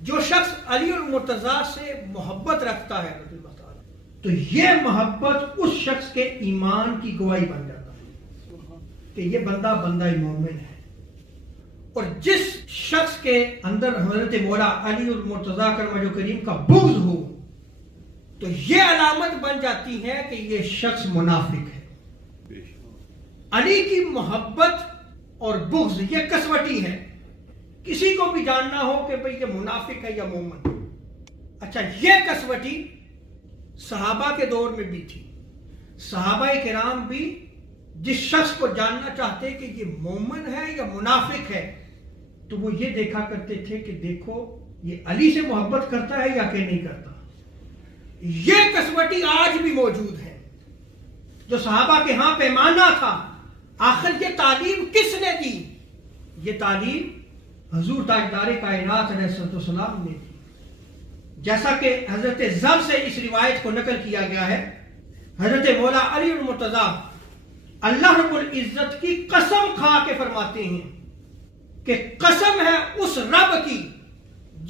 جو شخص علی المرتضیٰ سے محبت رکھتا ہے تو یہ محبت اس شخص کے ایمان کی گواہی بن جاتا ہے کہ یہ بندہ مومن ہے. اور جس شخص کے اندر حضرت مولا علی المرتضیٰ کرم وجہ کریم کا بغض ہو تو یہ علامت بن جاتی ہے کہ یہ شخص منافق ہے. علی کی محبت اور بغض یہ کسوٹی ہے. کسی کو بھی جاننا ہو کہ بھئی یہ منافق ہے یا مومن. اچھا، یہ کسوٹی صحابہ کے دور میں بھی تھی. صحابہ کرام بھی جس شخص کو جاننا چاہتے کہ یہ مومن ہے یا منافق ہے تو وہ یہ دیکھا کرتے تھے کہ دیکھو یہ علی سے محبت کرتا ہے یا کہ نہیں کرتا. یہ کسوٹی آج بھی موجود ہے جو صحابہ کے ہاں پیمانہ تھا. آخر یہ تعلیم کس نے دی؟ یہ تعلیم حضور تاجدار کائنات علیہ السلام نے دی. جیسا کہ حضرت زر سے اس روایت کو نقل کیا گیا ہے، حضرت مولا علی المرتضیٰ اللہ رب العزت کی قسم کھا کے فرماتے ہیں کہ قسم ہے اس رب کی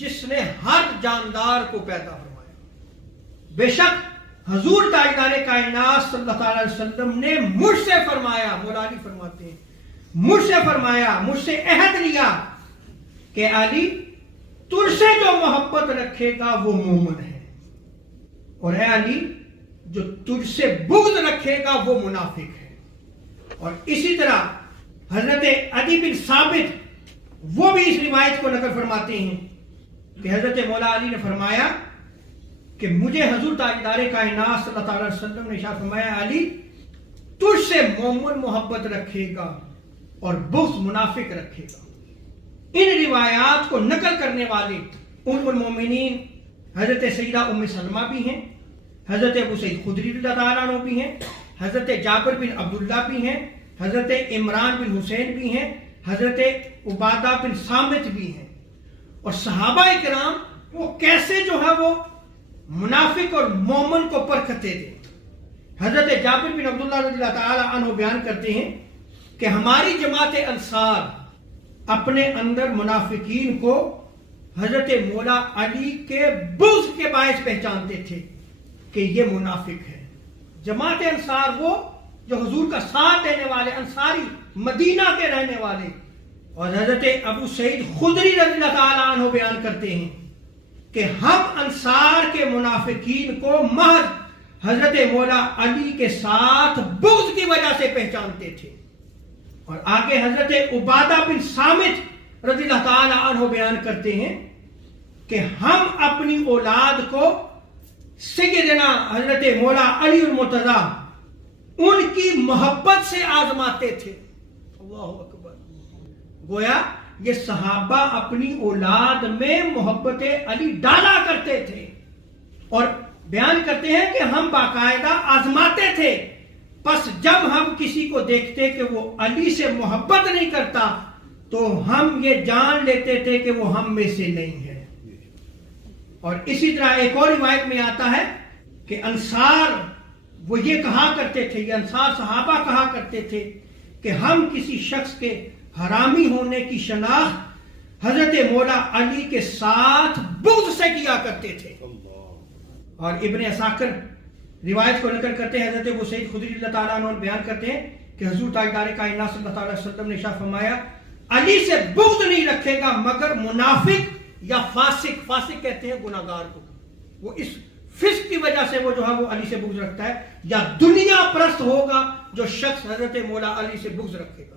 جس نے ہر جاندار کو پیدا فرمایا. بے شک حضور تاجدار کائنات صلی اللہ علیہ وسلم نے مجھ سے فرمایا، مولا علی فرماتے ہیں، مجھ سے فرمایا، مجھ سے عہد لیا کہ علی تجھ سے جو محبت رکھے گا وہ مومن ہے، اور اے علی جو تجھ سے بغض رکھے گا وہ منافق ہے. اور اسی طرح حضرت عدی بن ثابت وہ بھی اس روایت کو نقل فرماتے ہیں کہ حضرت مولا علی نے فرمایا کہ مجھے حضور تاجدار کائنات صلی اللہ علیہ وسلم نے ارشاد فرمایا علی تجھ سے مومن محبت رکھے گا اور بغض منافق رکھے گا. ان روایات کو نقل کرنے والے ام المومنین حضرت سیدہ ام سلمہ بھی ہیں، حضرت ابو سعید خدری رضی اللہ عنہ بھی ہیں، حضرت جابر بن عبداللہ بھی ہیں، حضرت عمران بن حسین بھی ہیں، حضرت عبادہ بن صامت بھی ہیں. اور صحابہ کرام وہ کیسے جو ہے وہ منافق اور مومن کو پرکھتے تھے. حضرت جابر بن عبداللہ رضی اللہ تعالی عنہ بیان کرتے ہیں کہ ہماری جماعت انصار اپنے اندر منافقین کو حضرت مولا علی کے بغض کے باعث پہچانتے تھے کہ یہ منافق ہے. جماعت انصار وہ جو حضور کا ساتھ دینے والے انصاری مدینہ کے رہنے والے. اور حضرت ابو سعید خدری رضی اللہ تعالی عنہ بیان کرتے ہیں کہ ہم انصار کے منافقین کو محض حضرت مولا علی کے ساتھ بغض کی وجہ سے پہچانتے تھے. اور آگے حضرت عبادہ بن صامت رضی اللہ تعالی عنہ بیان کرتے ہیں کہ ہم اپنی اولاد کو سیدنا حضرت مولا علی المرتضیٰ ان کی محبت سے آزماتے تھے. اللہ اکبر. گویا یہ صحابہ اپنی اولاد میں محبت علی ڈالا کرتے تھے اور بیان کرتے ہیں کہ ہم باقاعدہ آزماتے تھے. پس جب ہم کسی کو دیکھتے کہ وہ علی سے محبت نہیں کرتا تو ہم یہ جان لیتے تھے کہ وہ ہم میں سے نہیں ہے. اور اسی طرح ایک اور روایت میں آتا ہے کہ انصار وہ یہ کہا کرتے تھے، یہ انصار صحابہ کہا کرتے تھے کہ ہم کسی شخص کے حرامی ہونے کی شناخت حضرت مولا علی کے ساتھ بغض سے کیا کرتے تھے. اور ابن عساکر روایت کو نقل کرتے ہیں، حضرت ابو سعید خدری رضی اللہ تعالیٰ عنہ بیان کرتے ہیں کہ حضور تاجدار کائنات صلی اللہ علیہ وسلم نے ارشاد فرمایا علی سے بغض نہیں رکھے گا مگر منافق یا فاسق. فاسق کہتے ہیں گناہگار کو، وہ اس فسق کی وجہ سے وہ جو ہے وہ علی سے بغض رکھتا ہے، یا دنیا پرست ہوگا جو شخص حضرت مولا علی سے بغض رکھے گا.